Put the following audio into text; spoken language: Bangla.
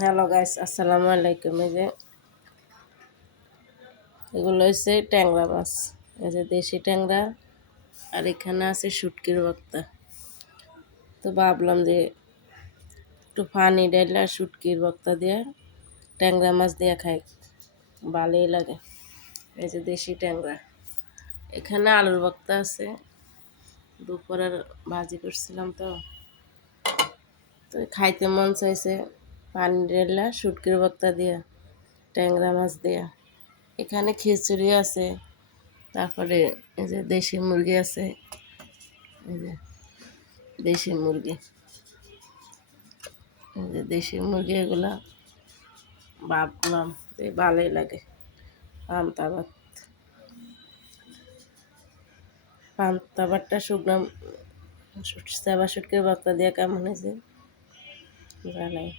হ্যালো গাইস, আসসালামু আলাইকুম। এই যে এগুলো হচ্ছে ট্যাংরা মাছ, এই যে দেশি ট্যাংরা, আর এখানে আছে শুটকির ভর্তা। তো ভাবলাম যে একটু পানি ডাইলা শুটকির ভর্তা দিয়ে ট্যাংরা মাছ দিয়ে খাই, ভালোই লাগে। এই যে দেশি ট্যাংরা, এখানে আলুর ভর্তা আছে, দুপুরের ভাজি করছিলাম। তো তো খাইতে মন চাইছে পানি ডাইলা শুটকির ভর্তা দিয়ে ট্যাংরা মাছ দিয়ে। এখানে খিচুড়ি আছে, তারপরে এই যে দেশি মুরগি আছে, এই যে দেশি মুরগি, এই যে দেশি মুরগি, এগুলা ভাবলাম যে ভালোই লাগে। পান্তা ভাত, পান্তা ভাতটা শুকনো সেবা শুটকির ভর্তা দিয়ে কেমন হয়েছে জানাই।